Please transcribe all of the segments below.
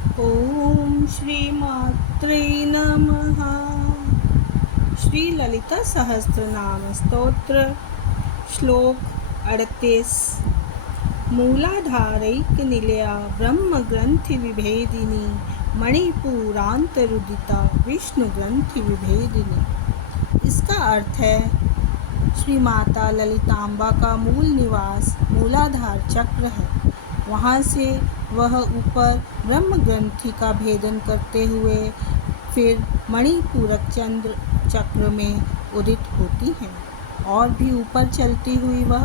ओम श्री मात्रे नमः। श्री ललिता सहस्त्रनाम स्तोत्र श्लोक 38। मूलाधारैक निलया ब्रह्म ग्रंथि विभेदिनी मणिपुरांतरुदिता विष्णु ग्रंथि विभेदिनी। इसका अर्थ है श्री माता ललितांबा का मूल निवास मूलाधार चक्र है। वहाँ से वह ऊपर ब्रह्म ग्रंथि का भेदन करते हुए फिर मणिपूरक चंद्र चक्र में उदित होती हैं और भी ऊपर चलती हुई वह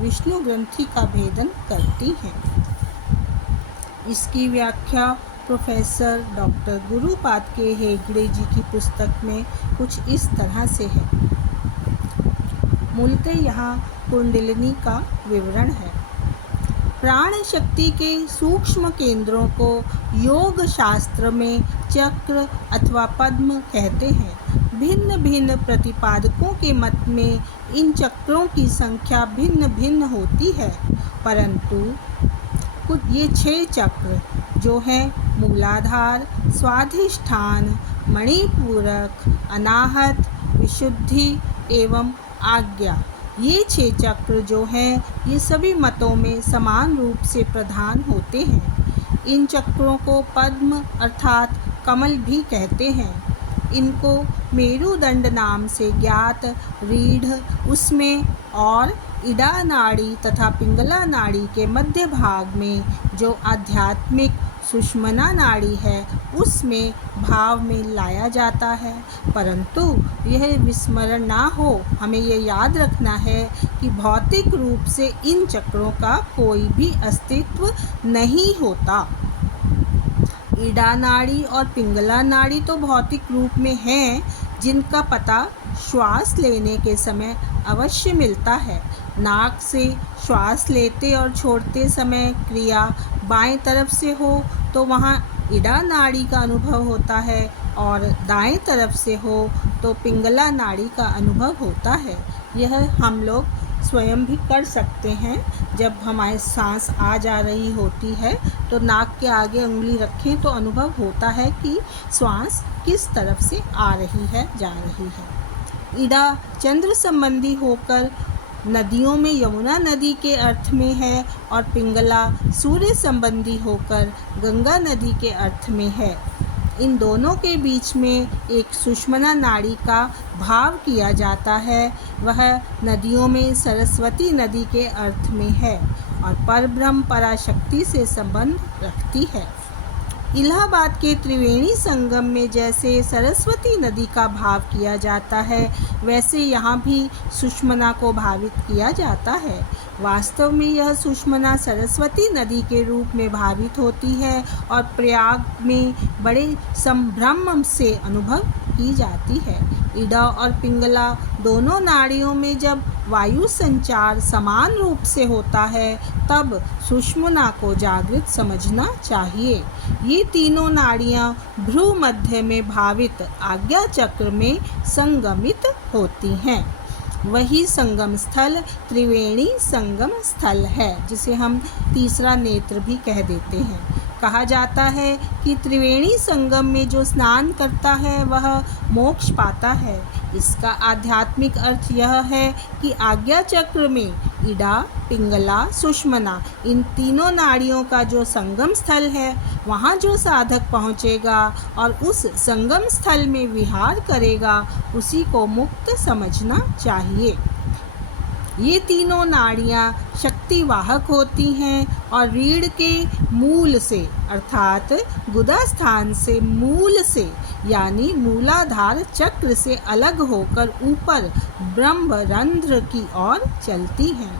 विष्णु ग्रंथि का भेदन करती हैं। इसकी व्याख्या प्रोफेसर डॉक्टर गुरुपाद के हेगड़े जी की पुस्तक में कुछ इस तरह से है। मूलतः यहाँ कुंडलिनी का विवरण है। प्राण शक्ति के सूक्ष्म केंद्रों को योग शास्त्र में चक्र अथवा पद्म कहते हैं। भिन्न भिन्न प्रतिपादकों के मत में इन चक्रों की संख्या भिन्न भिन्न होती है, परंतु कुछ ये 6 चक्र जो हैं मूलाधार, स्वाधिष्ठान, मणिपूरक, अनाहत, विशुद्धि एवं आज्ञा, ये 6 चक्र जो हैं ये सभी मतों में समान रूप से प्रधान होते हैं। इन चक्रों को पद्म अर्थात कमल भी कहते हैं। इनको मेरुदंड नाम से ज्ञात रीढ़ उसमें और इड़ा नाड़ी तथा पिंगला नाड़ी के मध्य भाग में जो आध्यात्मिक सुषुम्ना नाड़ी है उसमें भाव में लाया जाता है। परंतु यह विस्मरण ना हो, हमें यह याद रखना है कि भौतिक रूप से इन चक्रों का कोई भी अस्तित्व नहीं होता। इड़ा नाड़ी और पिंगला नाड़ी तो भौतिक रूप में हैं, जिनका पता श्वास लेने के समय अवश्य मिलता है। नाक से श्वास लेते और छोड़ते समय क्रिया बाएं तरफ से हो तो वहाँ इड़ा नाड़ी का अनुभव होता है और दाएं तरफ से हो तो पिंगला नाड़ी का अनुभव होता है। यह हम लोग स्वयं भी कर सकते हैं। जब हमारे सांस आ जा रही होती है तो नाक के आगे उंगली रखें तो अनुभव होता है कि श्वास किस तरफ से आ रही है, जा रही है। इड़ा चंद्र संबंधी होकर नदियों में यमुना नदी के अर्थ में है और पिंगला सूर्य संबंधी होकर गंगा नदी के अर्थ में है। इन दोनों के बीच में एक सुषुम्ना नाड़ी का भाव किया जाता है। वह नदियों में सरस्वती नदी के अर्थ में है और परब्रह्म पराशक्ति से संबंध रखती है। इलाहाबाद के त्रिवेणी संगम में जैसे सरस्वती नदी का भाव किया जाता है, वैसे यहाँ भी सुषुम्ना को भावित किया जाता है। वास्तव में यह सुषुम्ना सरस्वती नदी के रूप में भावित होती है और प्रयाग में बड़े संभ्रम से अनुभव की जाती है। इड़ा और पिंगला दोनों नाड़ियों में जब वायु संचार समान रूप से होता है तब सुषुम्ना को जागृत समझना चाहिए। ये तीनों नाड़ियाँ भ्रू मध्य में भावित आज्ञा चक्र में संगमित होती हैं। वही संगम स्थल त्रिवेणी संगम स्थल है, जिसे हम तीसरा नेत्र भी कह देते हैं। कहा जाता है कि त्रिवेणी संगम में जो स्नान करता है वह मोक्ष पाता है। इसका आध्यात्मिक अर्थ यह है कि आज्ञा चक्र में इड़ा, पिंगला, सुषुम्ना इन तीनों नाड़ियों का जो संगम स्थल है, वहाँ जो साधक पहुँचेगा और उस संगम स्थल में विहार करेगा उसी को मुक्त समझना चाहिए। ये तीनों नाड़ियाँ शक्तिवाहक होती हैं और रीढ़ के मूल से अर्थात गुदा स्थान से मूल से यानी मूलाधार चक्र से अलग होकर ऊपर ब्रह्मरंध्र की ओर चलती हैं।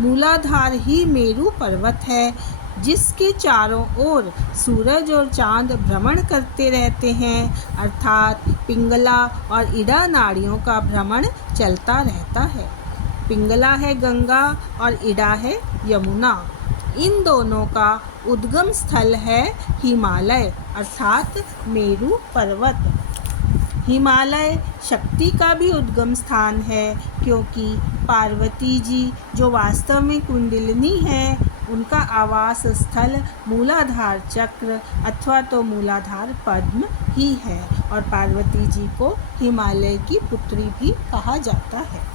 मूलाधार ही मेरु पर्वत है, जिसके चारों ओर सूरज और चांद भ्रमण करते रहते हैं, अर्थात पिंगला और इड़ा नाड़ियों का भ्रमण चलता रहता है। पिंगला है गंगा और इड़ा है यमुना। इन दोनों का उद्गम स्थल है हिमालय अर्थात मेरु पर्वत। हिमालय शक्ति का भी उद्गम स्थान है, क्योंकि पार्वती जी जो वास्तव में कुंडलिनी है उनका आवास स्थल मूलाधार चक्र अथवा तो मूलाधार पद्म ही है और पार्वती जी को हिमालय की पुत्री भी कहा जाता है।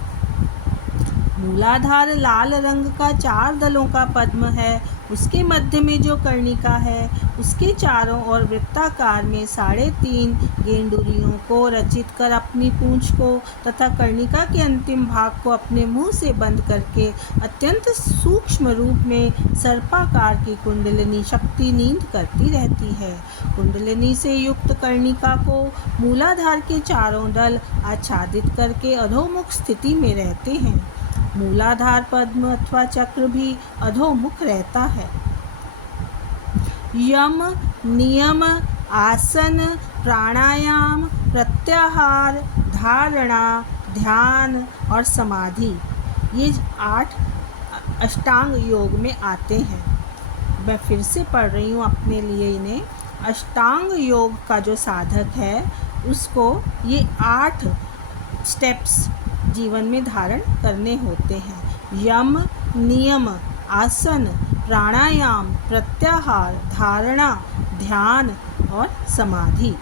मूलाधार लाल रंग का 4 दलों का पद्म है। उसके मध्य में जो कर्णिका है उसके चारों ओर वृत्ताकार में 3.5 गेंडुरियों को रचित कर अपनी पूंछ को तथा कर्णिका के अंतिम भाग को अपने मुंह से बंद करके अत्यंत सूक्ष्म रूप में सर्पाकार की कुंडलिनी शक्ति नींद करती रहती है। कुंडलिनी से युक्त कर्णिका को मूलाधार के चारों दल आच्छादित करके अधोमुख स्थिति में रहते हैं। मूलाधार पद्म अथवा चक्र भी अधोमुख रहता है। यम, नियम, आसन, प्राणायाम, प्रत्याहार, धारणा, ध्यान और समाधि ये 8 अष्टांग योग में आते हैं। मैं फिर से पढ़ रही हूँ अपने लिए इन्हें। अष्टांग योग का जो साधक है उसको ये 8 स्टेप्स जीवन में धारण करने होते हैं। यम, नियम, आसन, प्राणायाम, प्रत्याहार, धारणा, ध्यान और समाधि।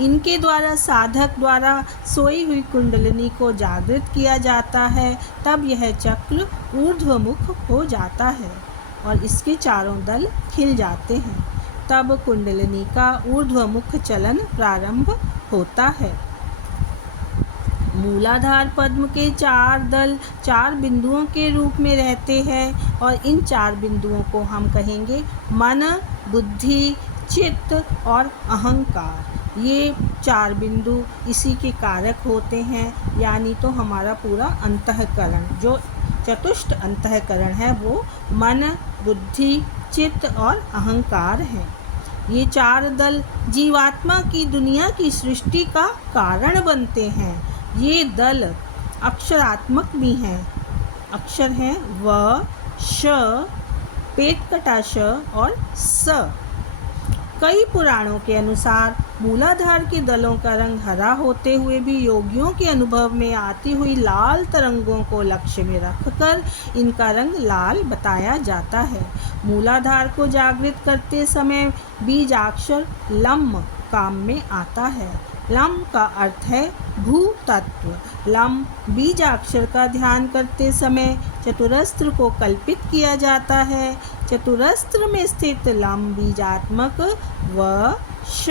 इनके द्वारा साधक द्वारा सोई हुई कुंडलिनी को जागृत किया जाता है। तब यह चक्र ऊर्ध्वमुख हो जाता है और इसके चारों दल खिल जाते हैं। तब कुंडलिनी का ऊर्ध्वमुख चलन प्रारंभ होता है। मूलाधार पद्म के 4 दल 4 बिंदुओं के रूप में रहते हैं और इन 4 बिंदुओं को हम कहेंगे मन, बुद्धि, चित्त और अहंकार। ये 4 बिंदु इसी के कारक होते हैं, यानी तो हमारा पूरा अंतःकरण जो चतुष्ट अंतःकरण है वो मन, बुद्धि, चित्त और अहंकार है। ये 4 दल जीवात्मा की दुनिया की सृष्टि का कारण बनते हैं। ये दल अक्षरात्मक भी हैं। अक्षर हैं व, श, पेट कटा श और स। कई पुराणों के अनुसार मूलाधार के दलों का रंग हरा होते हुए भी योगियों के अनुभव में आती हुई लाल तरंगों को लक्ष्य में रखकर इनका रंग लाल बताया जाता है। मूलाधार को जागृत करते समय बीजाक्षर लम काम में आता है। लम का अर्थ है भू तत्व। लम बीजाक्षर का ध्यान करते समय चतुरस्त्र को कल्पित किया जाता है। चतुरस्त्र में स्थित लम बीजात्मक व, श,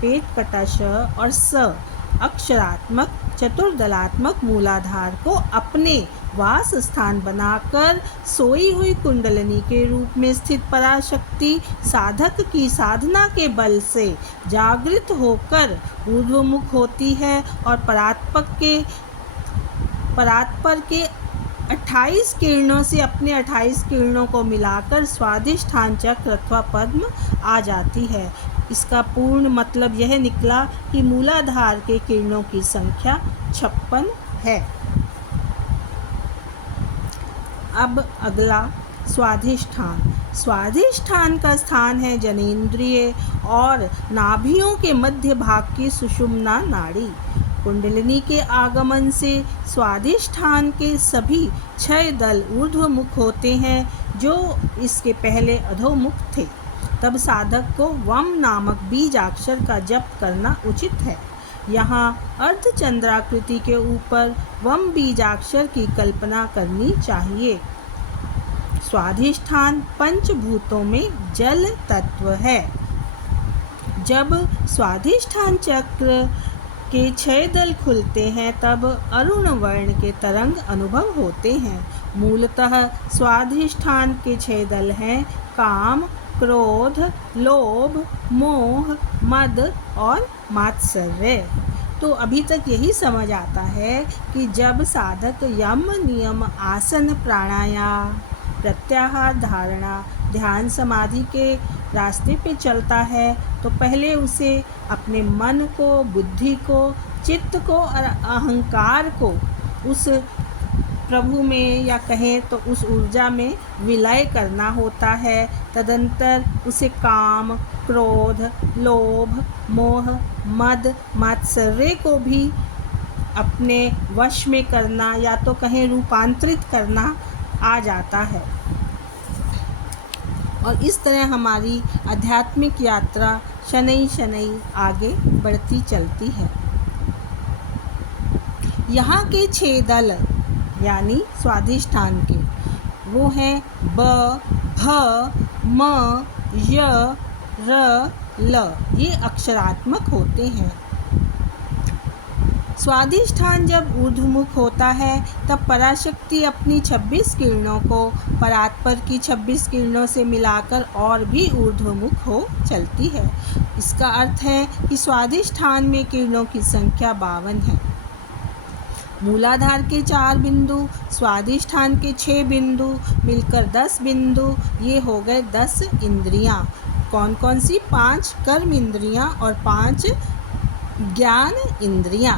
पेट कटा श और स अक्षरात्मक चतुर्दलात्मक मूलाधार को अपने वास स्थान बनाकर सोई हुई कुंडलिनी के रूप में स्थित पराशक्ति साधक की साधना के बल से जागृत होकर ऊर्ध्वमुख होती है और परात्पर के 28 किरणों से अपने 28 किरणों को मिलाकर स्वाधिष्ठान चक्र अथवा पद्म आ जाती है। इसका पूर्ण मतलब यह निकला कि मूलाधार के किरणों की संख्या 56 है। अब अगला स्वाधिष्ठान। स्वाधिष्ठान का स्थान है जनेंद्रिय और नाभियों के मध्य भाग की सुषुम्ना नाड़ी। कुंडलिनी के आगमन से स्वाधिष्ठान के सभी 6 दल ऊर्ध्वमुख होते हैं जो इसके पहले अधोमुख थे। तब साधक को वम नामक बीजाक्षर का जप करना उचित है। यहाँ अर्धचंद्राकृति के ऊपर वम बीजाक्षर की कल्पना करनी चाहिए। स्वाधिष्ठान पंचभूतों में जल तत्व है। जब स्वाधिष्ठान चक्र के 6 दल खुलते हैं तब अरुण वर्ण के तरंग अनुभव होते हैं। मूलतः स्वाधिष्ठान के 6 दल हैं काम, क्रोध, लोभ, मोह, मद और मात्सर्य। तो अभी तक यही समझ आता है कि जब साधक यम, नियम, आसन, प्राणायाम, प्रत्याहार, धारणा, ध्यान, समाधि के रास्ते पे चलता है तो पहले उसे अपने मन को, बुद्धि को, चित्त को और अहंकार को उस प्रभु में या कहें तो उस ऊर्जा में विलय करना होता है। तदंतर उसे काम, क्रोध, लोभ, मोह, मद, मात्सर्य को भी अपने वश में करना या तो कहें रूपांतरित करना आ जाता है। और इस तरह हमारी आध्यात्मिक यात्रा शनैः शनैः आगे बढ़ती चलती है। यहाँ के 6 दल यानी स्वाधिष्ठान के वो हैं ब, भ, म, य, र, ल। ये अक्षरात्मक होते हैं। स्वाधिष्ठान जब ऊर्ध्वमुख होता है तब पराशक्ति अपनी 26 किरणों को परात्पर की 26 किरणों से मिलाकर और भी ऊर्ध्वमुख हो चलती है। इसका अर्थ है कि स्वाधिष्ठान में किरणों की संख्या 52 है। मूलाधार के 4 बिंदु, स्वाधिष्ठान के 6 बिंदु मिलकर 10 बिंदु, ये हो गए 10 इंद्रियां। कौन कौन सी? 5 कर्म इंद्रियां और 5 ज्ञान इंद्रियां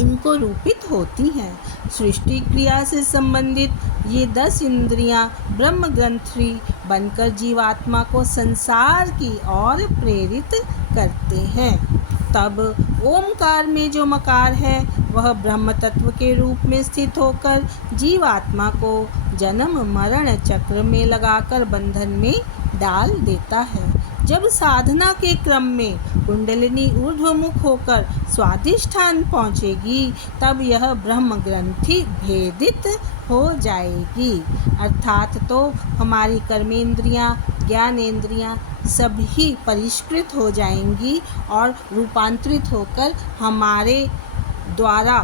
इनको रूपित होती हैं। सृष्टि क्रिया से संबंधित ये 10 इंद्रियां ब्रह्म ग्रंथि बनकर जीवात्मा को संसार की ओर प्रेरित करते हैं। तब ओमकार में जो मकार है वह ब्रह्म तत्व के रूप में स्थित होकर जीवात्मा को जन्म मरण चक्र में लगाकर बंधन में डाल देता है। जब साधना के क्रम में कुंडलिनी ऊर्ध्वमुख होकर स्वाधिष्ठान पहुँचेगी तब यह ब्रह्म ग्रंथि भेदित हो जाएगी। अर्थात तो हमारी कर्मेंद्रियां, ज्ञानेंद्रियां सभी परिष्कृत हो जाएंगी और रूपांतरित होकर हमारे द्वारा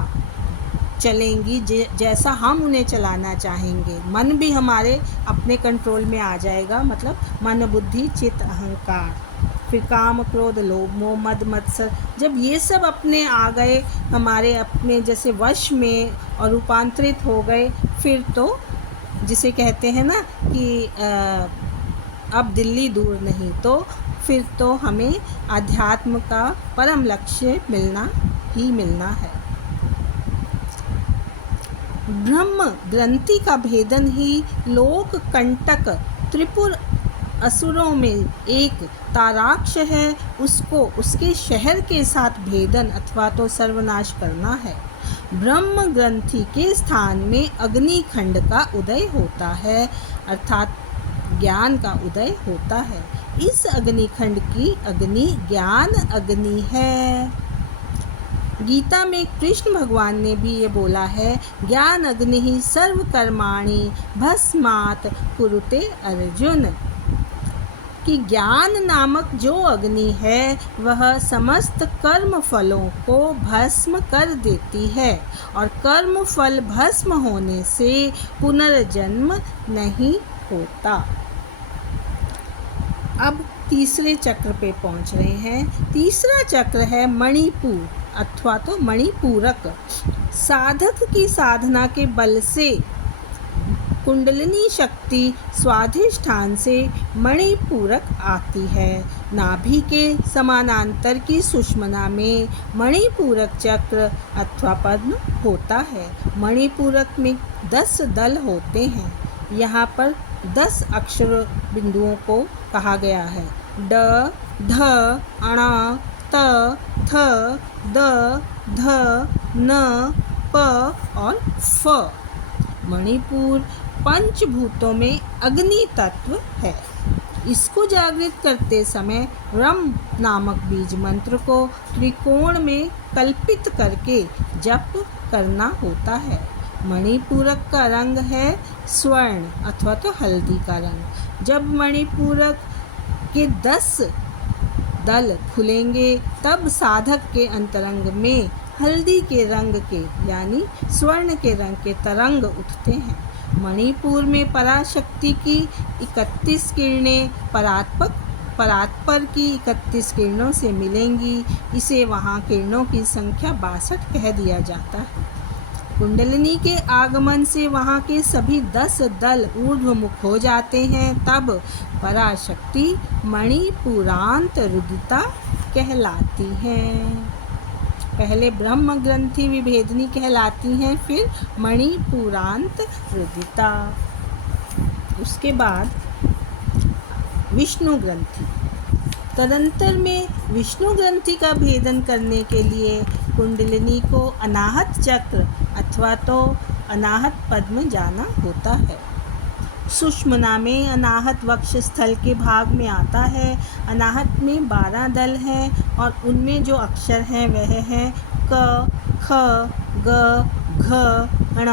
चलेंगी जैसा हम उन्हें चलाना चाहेंगे। मन भी हमारे अपने कंट्रोल में आ जाएगा, मतलब मन बुद्धि चित्त अहंकार। फिर काम क्रोध लोभ मोह मद मत्सर, जब ये सब अपने आ गए हमारे अपने जैसे वश में और रूपांतरित हो गए, फिर तो जिसे कहते हैं ना कि अब दिल्ली दूर नहीं, तो फिर तो हमें अध्यात्म का परम लक्ष्य मिलना ही मिलना है। ब्रह्म ग्रंथि का भेदन ही लोक कंटक त्रिपुर असुरों में एक ताराक्ष है, उसको उसके शहर के साथ भेदन अथवा तो सर्वनाश करना है। ब्रह्म ग्रंथि के स्थान में अग्निखंड का उदय होता है, अर्थात ज्ञान का उदय होता है। इस अग्निखंड की अग्नि ज्ञान अग्नि है। गीता में कृष्ण भगवान ने भी ये बोला है, ज्ञान अग्नि ही सर्व कर्माणि भस्मात कुरुते अर्जुन, कि ज्ञान नामक जो अग्नि है वह समस्त कर्म फलों को भस्म कर देती है और कर्म फल भस्म होने से पुनर्जन्म नहीं होता। अब तीसरे चक्र पे पहुंच रहे हैं। तीसरा चक्र है मणिपुर अथवा तो मणिपूरक। साधक की साधना के बल से कुंडलिनी शक्ति स्वाधिष्ठान से मणिपूरक आती है। नाभि के समानांतर की सुषुम्ना में मणिपूरक चक्र अथवा पद्म होता है। मणिपूरक में 10 दल होते हैं। यहाँ पर 10 अक्षर बिंदुओं को कहा गया है। ड, ध, अण, त, थ, द, ध, न, प और फ। मणिपुर पंचभूतों में अग्नि तत्व है। इसको जागृत करते समय रम नामक बीज मंत्र को त्रिकोण में कल्पित करके जप करना होता है। मणिपूरक का रंग है स्वर्ण अथवा तो हल्दी का रंग। जब मणिपूरक के 10 दल खुलेंगे तब साधक के अंतरंग में हल्दी के रंग के यानी स्वर्ण के रंग के तरंग उठते हैं। मणिपुर में पराशक्ति की 31 किरणें परात्पर की 31 किरणों से मिलेंगी। इसे वहाँ किरणों की संख्या 62 कह दिया जाता है। कुंडलिनी के आगमन से वहाँ के सभी 10 दल ऊर्ध्वमुख हो जाते हैं। तब पराशक्ति मणिपुरांत रुदिता कहलाती हैं। पहले ब्रह्म ग्रंथि विभेदनी कहलाती हैं, फिर मणिपुरांत रुदिता। उसके बाद विष्णु ग्रंथि। तदंतर में विष्णु ग्रंथि का भेदन करने के लिए कुंडलिनी को अनाहत चक्र अथवा तो अनाहत पद्म जाना होता है। सुषुम्ना में अनाहत वक्ष स्थल के भाग में आता है। अनाहत में 12 दल हैं और उनमें जो अक्षर हैं वह हैं क, ख, ग, घ, ण,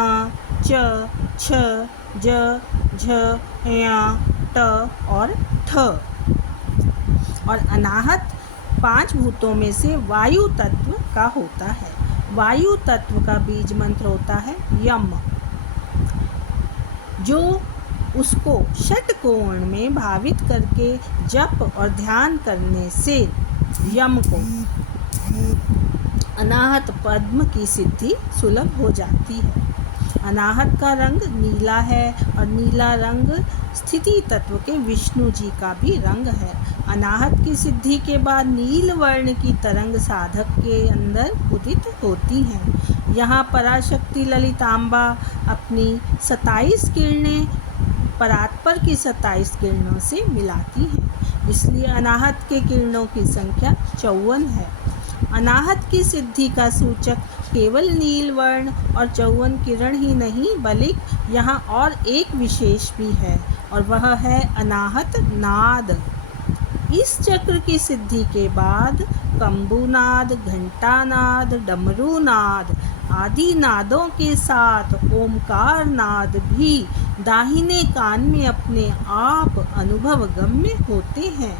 च, छ, ज, झ, ञ, ट और ठ। और अनाहत 5 भूतों में से वायु तत्व का होता है। वायु तत्व का बीज मंत्र होता है यम, जो उसको षटकोण में भावित करके जप और ध्यान करने से यम को अनाहत पद्म की सिद्धि सुलभ हो जाती है। अनाहत का रंग नीला है और नीला रंग स्थिति तत्व के विष्णु जी का भी रंग है। अनाहत की सिद्धि के बाद नील वर्ण की तरंग साधक के अंदर उदित होती हैं। यहाँ पराशक्ति ललितांबा अपनी 27 किरणें परात्पर की 27 किरणों से मिलाती हैं, इसलिए अनाहत के किरणों की संख्या 54 है। अनाहत की सिद्धि का सूचक केवल नील वर्ण और 54 किरण ही नहीं, बल्कि यहाँ और एक विशेष भी है और वह है अनाहत नाद। इस चक्र की सिद्धि के बाद कंबुनाद, घंटानाद, डमरूनाद आदि नादों के साथ ओमकार नाद भी दाहिने कान में अपने आप अनुभव गम्य होते हैं।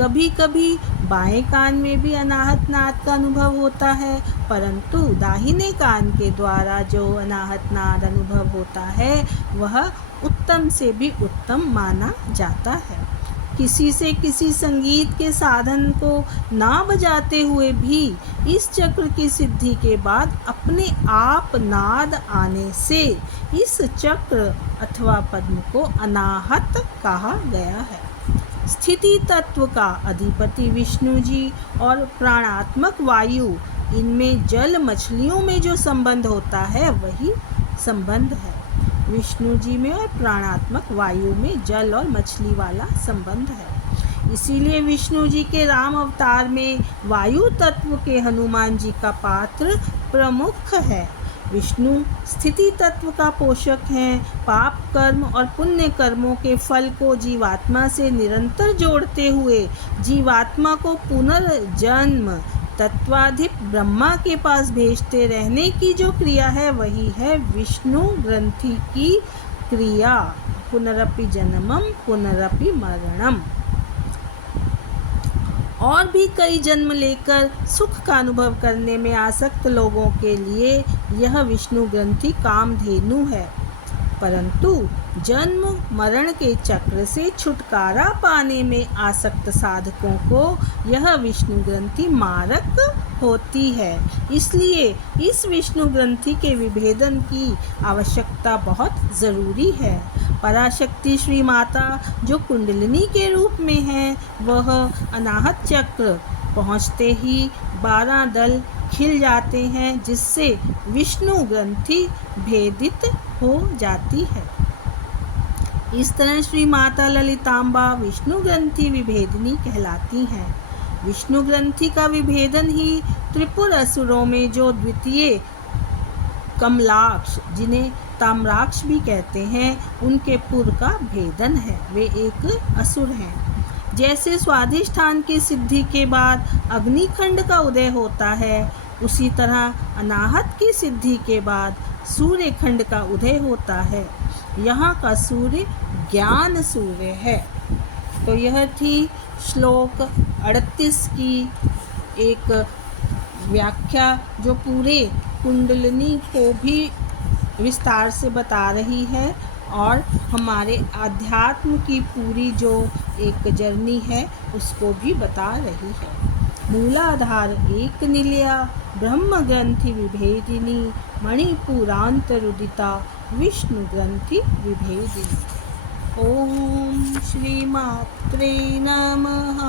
कभी कभी बाएं कान में भी अनाहत नाद का अनुभव होता है, परंतु दाहिने कान के द्वारा जो अनाहत नाद अनुभव होता है वह उत्तम से भी उत्तम माना जाता है। किसी से किसी संगीत के साधन को ना बजाते हुए भी इस चक्र की सिद्धि के बाद अपने आप नाद आने से इस चक्र अथवा पद्म को अनाहत कहा गया है। स्थिति तत्व का अधिपति विष्णु जी और प्राणात्मक वायु, इनमें जल मछलियों में जो संबंध होता है वही संबंध है। विष्णु जी में और प्राणात्मक वायु में जल और मछली वाला संबंध है। इसीलिए विष्णु जी के राम अवतार में वायु तत्व के हनुमान जी का पात्र प्रमुख है। विष्णु स्थिति तत्व का पोषक हैं। पाप कर्म और पुण्य कर्मों के फल को जीवात्मा से निरंतर जोड़ते हुए जीवात्मा को पुनर्जन्म तत्वाधिप ब्रह्मा के पास भेजते रहने की जो क्रिया है वही है विष्णु ग्रंथि की क्रिया। पुनरपि जन्मम पुनरपि मरणम। और भी कई जन्म लेकर सुख का अनुभव करने में आसक्त लोगों के लिए यह विष्णु ग्रंथि कामधेनु है, परंतु जन्म मरण के चक्र से छुटकारा पाने में आसक्त साधकों को यह विष्णु ग्रंथि मारक होती है। इसलिए इस विष्णु ग्रंथि के विभेदन की आवश्यकता बहुत ज़रूरी है। पराशक्ति श्री माता जो कुंडलिनी के रूप में है, वह अनाहत चक्र पहुँचते ही 12 दल खिल जाते हैं, जिससे विष्णु ग्रंथि भेदित हो जाती है। इस तरह श्री माता ललितांबा विष्णु ग्रंथि विभेदिनी कहलाती हैं। विष्णु ग्रंथि का विभेदन ही त्रिपुर असुरों में जो द्वितीय कमलाक्ष, जिन्हें ताम्राक्ष भी कहते हैं, उनके पुर का भेदन है। वे एक असुर हैं। जैसे स्वाधिष्ठान की सिद्धि के बाद अग्निखंड का उदय होता है, उसी तरह अनाहत की सिद्धि के बाद सूर्य खंड का उदय होता है। यहाँ का सूर्य ज्ञान सूर्य है। तो यह थी श्लोक 38 की एक व्याख्या, जो पूरे कुंडलिनी को भी विस्तार से बता रही है और हमारे अध्यात्म की पूरी जो एक जर्नी है उसको भी बता रही है। मूलाधार एक निलया ब्रह्म ग्रंथि विभेदिनी मणिपुरांतरुदिता विष्णु ग्रंथि विभेदिनी। ओम श्री मात्रे नमः।